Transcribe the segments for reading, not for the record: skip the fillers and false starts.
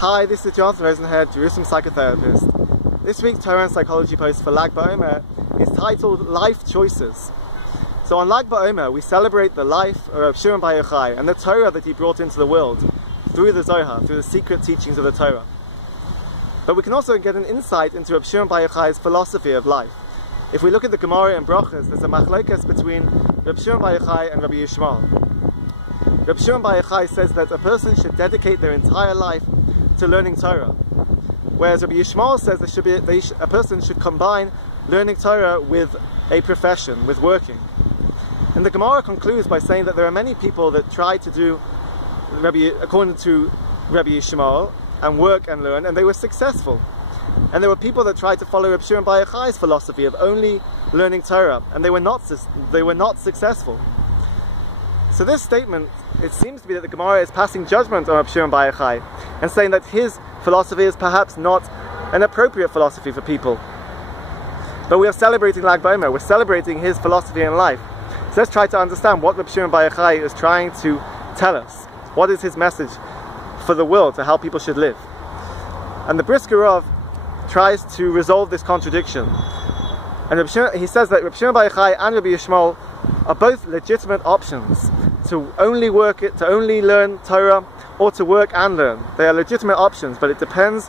Hi, this is Jonathan Rosenhead, Jerusalem psychotherapist. This week's Torah and Psychology post for Lag BaOmer is titled Life Choices. So on Lag BaOmer we celebrate the life of Reb Shimon Bar Yochai and the Torah that he brought into the world through the Zohar, through the secret teachings of the Torah. But we can also get an insight into Reb Shimon Bar Yochai's philosophy of life. If we look at the Gemara and Brachas, there's a machlokes between Reb Shimon Bar Yochai and Rabbi Yishmael. Reb Shimon Bar Yochai says that a person should dedicate their entire life to learning Torah, whereas Rabbi Yishmael says a person should combine learning Torah with a profession, with working. And the Gemara concludes by saying that there are many people that try to do according to Rabbi Yishmael and work and learn, and they were successful. And there were people that tried to follow Reb Shimon Bar Yochai's philosophy of only learning Torah, and they were not successful. So this statement, it seems to be that the Gemara is passing judgment on Reb Shimon Bar Yochai and saying that his philosophy is perhaps not an appropriate philosophy for people. But we are celebrating Lag BaOmer, we're celebrating his philosophy in life. So let's try to understand what Reb Shimon Bar Yochai is trying to tell us. What is his message for the world, to how people should live? And the Brisker Rav tries to resolve this contradiction. And he says that Reb Shimon Bar Yochai and Rabbi Yishmael are both legitimate options to only learn Torah or to work and learn. They are legitimate options, but it depends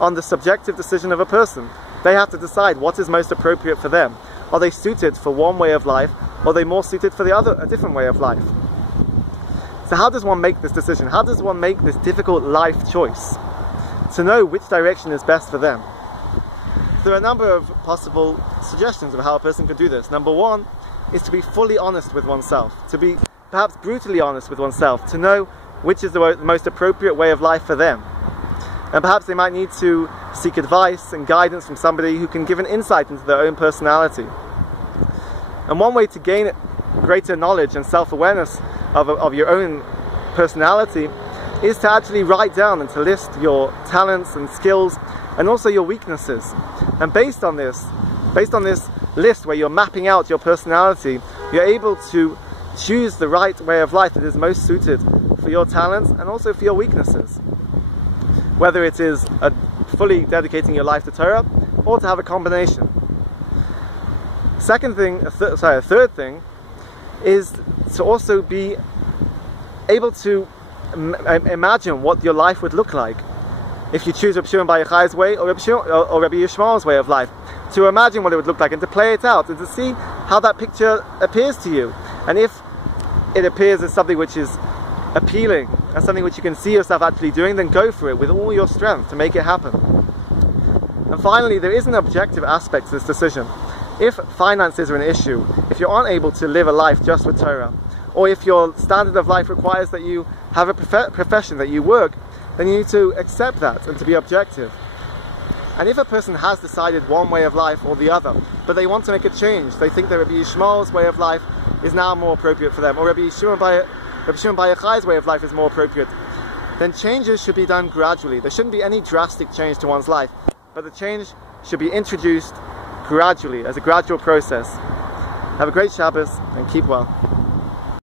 on the subjective decision of a person. They have to decide what is most appropriate for them. Are they suited for one way of life, or are they more suited for a different way of life? So how does one make this decision? How does one make this difficult life choice to know which direction is best for them? There are a number of possible suggestions of how a person could do this. Number one is to be fully honest with oneself, to be perhaps brutally honest with oneself, to know which is the most appropriate way of life for them. And perhaps they might need to seek advice and guidance from somebody who can give an insight into their own personality. And one way to gain greater knowledge and self-awareness of your own personality is to actually write down and to list your talents and skills and also your weaknesses. And based on this list where you're mapping out your personality, you're able to choose the right way of life that is most suited for your talents and also for your weaknesses. Whether it is fully dedicating your life to Torah or to have a combination. A third thing is to also be able to imagine what your life would look like if you choose Reb Shimon Bar Yochai's way or Rabbi Yishmael's way of life. To imagine what it would look like and to play it out and to see how that picture appears to you. And if it appears as something which is appealing and something which you can see yourself actually doing, then go for it with all your strength to make it happen. And finally, there is an objective aspect to this decision. If finances are an issue, if you aren't able to live a life just with Torah, or if your standard of life requires that you have a profession, that you work, then you need to accept that and to be objective. And if a person has decided one way of life or the other, but they want to make a change, they think that Rabbi Yishmael's way of life is now more appropriate for them, or Rabbi Shimon Bar Yochai's way of life is more appropriate, then changes should be done gradually. There shouldn't be any drastic change to one's life, but the change should be introduced gradually, as a gradual process. Have a great Shabbos and keep well.